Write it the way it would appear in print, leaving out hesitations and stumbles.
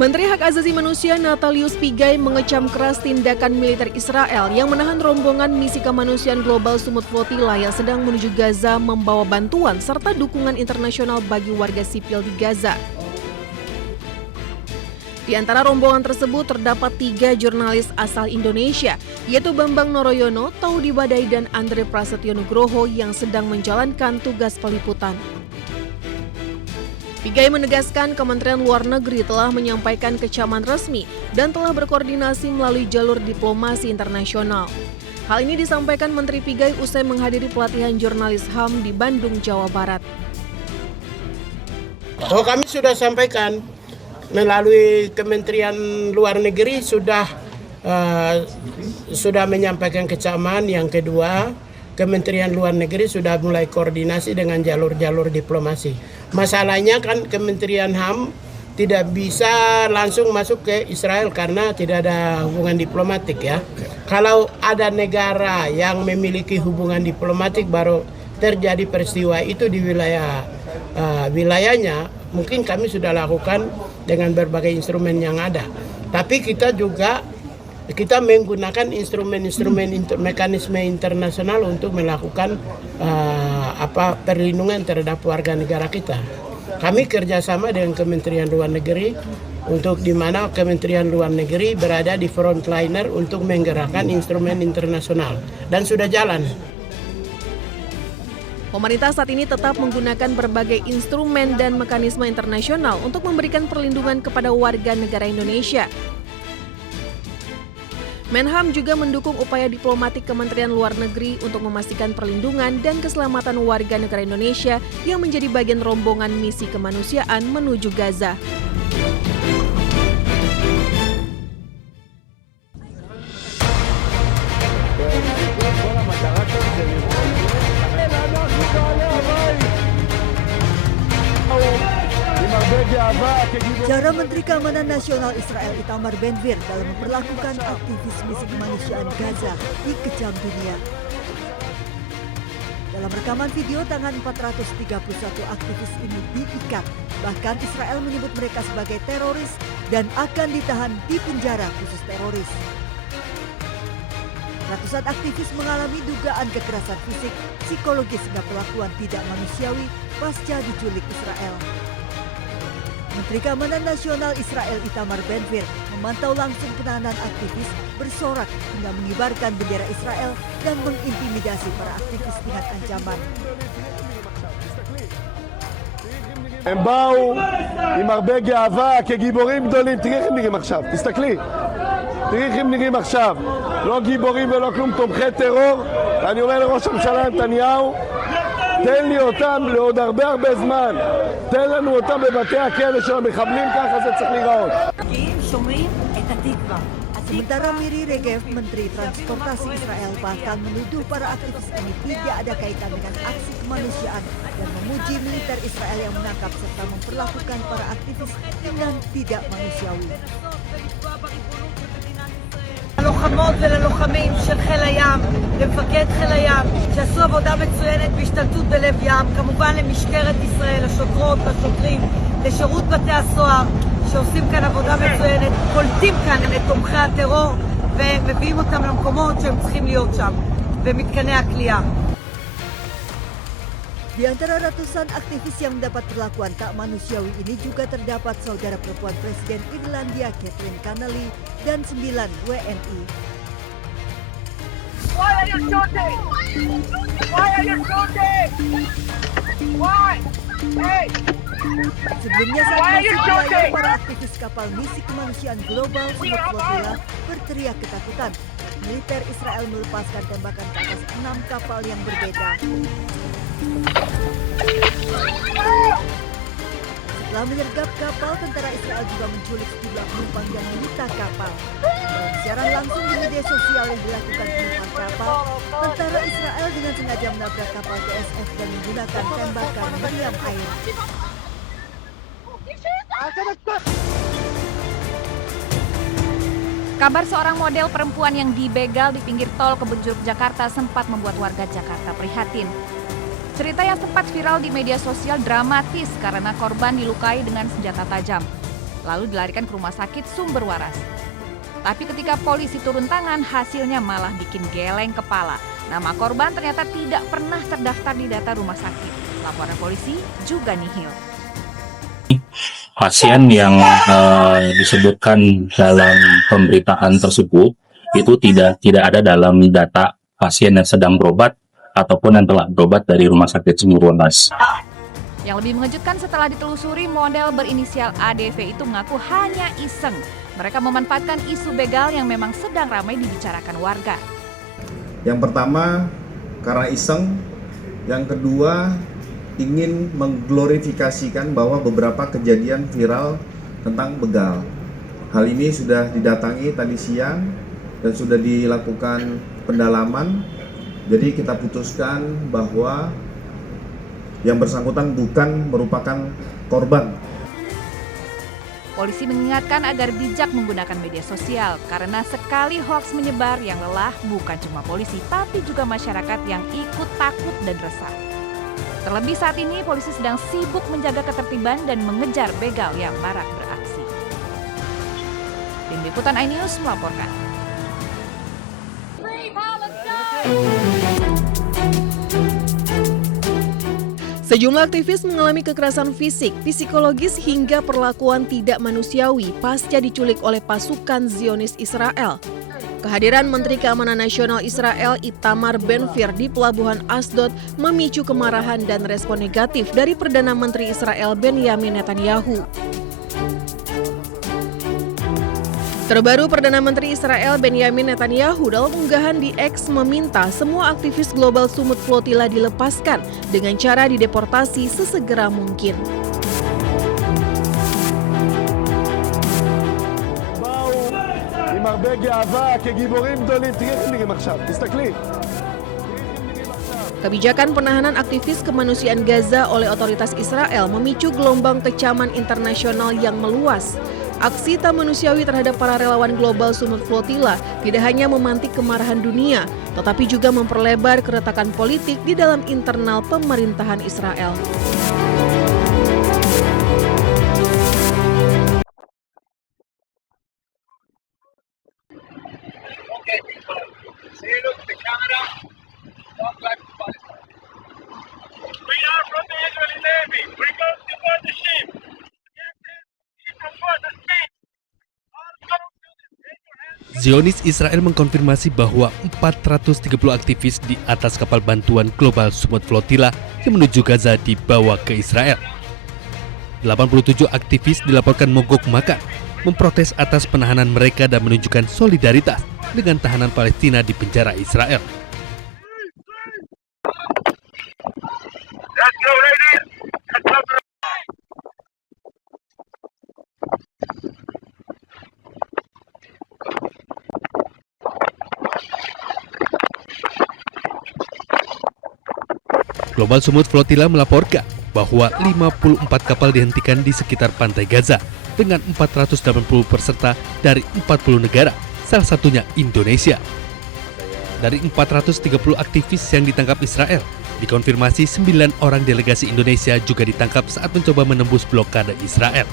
Menteri Hak Asasi Manusia Natalius Pigai mengecam keras tindakan militer Israel yang menahan rombongan misi kemanusiaan global Sumut Flotilla yang sedang menuju Gaza membawa bantuan serta dukungan internasional bagi warga sipil di Gaza. Di antara rombongan tersebut terdapat 3 jurnalis asal Indonesia, yaitu Bambang Noroyono, Taudi Badai, dan Andre Prasetyo Nugroho yang sedang menjalankan tugas peliputan. Pigai menegaskan Kementerian Luar Negeri telah menyampaikan kecaman resmi dan telah berkoordinasi melalui jalur diplomasi internasional. Hal ini disampaikan Menteri Pigai usai menghadiri pelatihan jurnalis HAM di Bandung, Jawa Barat. Kami sudah sampaikan melalui Kementerian Luar Negeri sudah menyampaikan kecaman. Yang kedua, Kementerian Luar Negeri sudah mulai koordinasi dengan jalur-jalur diplomasi. Masalahnya kan Kementerian HAM tidak bisa langsung masuk ke Israel karena tidak ada hubungan diplomatik ya. Kalau ada negara yang memiliki hubungan diplomatik baru terjadi peristiwa itu di wilayahnya, mungkin kami sudah lakukan dengan berbagai instrumen yang ada. Tapi kita menggunakan mekanisme internasional untuk melakukan perlindungan terhadap warga negara kita. Kami kerjasama dengan Kementerian Luar Negeri untuk di mana Kementerian Luar Negeri berada di frontliner untuk menggerakkan instrumen internasional dan sudah jalan. Pemerintah saat ini tetap menggunakan berbagai instrumen dan mekanisme internasional untuk memberikan perlindungan kepada warga negara Indonesia. Menham juga mendukung upaya diplomatik Kementerian Luar Negeri untuk memastikan perlindungan dan keselamatan warga negara Indonesia yang menjadi bagian rombongan misi kemanusiaan menuju Gaza. Cara Menteri Keamanan Nasional Israel Itamar Ben-Gvir dalam memperlakukan aktivis misi kemanusiaan Gaza dikecam dunia. Dalam rekaman video, tangan 431 aktivis ini diikat. Bahkan Israel menyebut mereka sebagai teroris dan akan ditahan di penjara khusus teroris. Ratusan aktivis mengalami dugaan kekerasan fisik, psikologis hingga perlakuan tidak manusiawi pasca diculik Israel. Menteri Keamanan Nasional Israel Itamar Ben-Gvir memantau langsung penahanan aktivis bersorak hingga mengibarkan bendera Israel dan mengintimidasi para aktivis dengan ancaman. הם באו עם הרבה גאווה כגיבורים גדולים. תראי איך הם נראים עכשיו, תסתכלי. תראי איך הם נראים עכשיו. לא גיבורים ולא כלום, תומכי טרור. ואני אומר לראש הממשלה נתניהו, תן לי אותם לעוד הרבה זמן. תן לנו אותם בבתי הכלא של המחבלים, ככה זה צריך להיראות. שומרים את התקווה. Sementara Miri Regev, Menteri Transportasi Israel, bahkan menuduh para aktivis ini tidak ada kaitan dengan aksi kemanusiaan dan memuji militer Israel yang menangkap serta memperlakukan para aktivis dengan tidak manusiawi. ללוחמות וללוחמים של חיל הים, למפקד חיל הים, שעשו עבודה מצוינת בהשתלטות בלב ים, כמובן למשטרת ישראל, לשוטרות, לשוטרים, לשירות בתי הסוהר, שעושים כאן עבודה מצוינת, קולטים כאן את תומכי הטרור ומביאים אותם למקומות שהם צריכים להיות שם, במתקני הכליאה. Di antara ratusan aktivis yang mendapat perlakuan tak manusiawi ini juga terdapat saudara perempuan Presiden Irlandia Catherine Connolly dan 9 WNI. Why are you shooting? Why are you shooting? Why? Hey! Sebelumnya saat masuk wilayah, para aktivis kapal misi kemanusiaan global Sumut Flotilla berteriak ketakutan. Militer Israel melepaskan tembakan ke atas 6 kapal yang berbeda. Setelah menyergap kapal, tentara Israel juga menculik sejumlah penumpang yang menyita kapal. Dalam siaran langsung di media sosial yang dilakukan penumpang kapal, tentara Israel dengan sengaja menabrak kapal TSF dan menggunakan tembakan meriam air. Kabar seorang model perempuan yang dibegal di pinggir tol Kebun Jeruk, Jakarta sempat membuat warga Jakarta prihatin. Cerita yang sempat viral di media sosial dramatis karena korban dilukai dengan senjata tajam. lalu dilarikan ke rumah sakit Sumber Waras. Tapi ketika polisi turun tangan, hasilnya malah bikin geleng kepala. Nama korban ternyata tidak pernah terdaftar di data rumah sakit. Laporan polisi juga nihil. Pasien yang disebutkan dalam pemberitaan tersebut itu tidak ada dalam data pasien yang sedang berobat ataupun yang telah berobat dari Rumah Sakit Sumber Waras. Yang lebih mengejutkan setelah ditelusuri, model berinisial ADV itu mengaku hanya iseng. Mereka memanfaatkan isu begal yang memang sedang ramai dibicarakan warga. Yang pertama, karena iseng. Yang kedua, ingin mengglorifikasikan bahwa beberapa kejadian viral tentang begal. Hal ini sudah didatangi tadi siang dan sudah dilakukan pendalaman. Jadi kita putuskan bahwa yang bersangkutan bukan merupakan korban. Polisi mengingatkan agar bijak menggunakan media sosial karena sekali hoaks menyebar, yang lelah bukan cuma polisi tapi juga masyarakat yang ikut takut dan resah. Terlebih saat ini polisi sedang sibuk menjaga ketertiban dan mengejar begal yang marak beraksi. Tim Liputan iNews melaporkan. Sejumlah aktivis mengalami kekerasan fisik, psikologis hingga perlakuan tidak manusiawi pasca diculik oleh pasukan Zionis Israel. Kehadiran Menteri Keamanan Nasional Israel Itamar Ben-Gvir di Pelabuhan Asdod memicu kemarahan dan respon negatif dari Perdana Menteri Israel Benyamin Netanyahu. Terbaru, Perdana Menteri Israel Benyamin Netanyahu dalam unggahan di X meminta semua aktivis Global Summit Flotilla dilepaskan dengan cara dideportasi sesegera mungkin. עם הרבה גאווה, כגיבורים גדולים. תראי איך הם נראים עכשיו, תסתכלי. Kebijakan penahanan aktivis kemanusiaan Gaza oleh otoritas Israel memicu gelombang kecaman internasional yang meluas. Aksi tak manusiawi terhadap para relawan Global Summit Flotilla tidak hanya memantik kemarahan dunia, tetapi juga memperlebar keretakan politik di dalam internal pemerintahan Israel. Zionis Israel mengkonfirmasi bahwa 430 aktivis di atas kapal bantuan Global Summit Flotilla yang menuju Gaza dibawa ke Israel. 87 aktivis dilaporkan mogok makan, memprotes atas penahanan mereka dan menunjukkan solidaritas dengan tahanan Palestina di penjara Israel. Global Summit Flotilla melaporkan bahwa 54 kapal dihentikan di sekitar pantai Gaza dengan 480 peserta dari 40 negara, salah satunya Indonesia. Dari 430 aktivis yang ditangkap Israel, dikonfirmasi 9 orang delegasi Indonesia juga ditangkap saat mencoba menembus blokade Israel.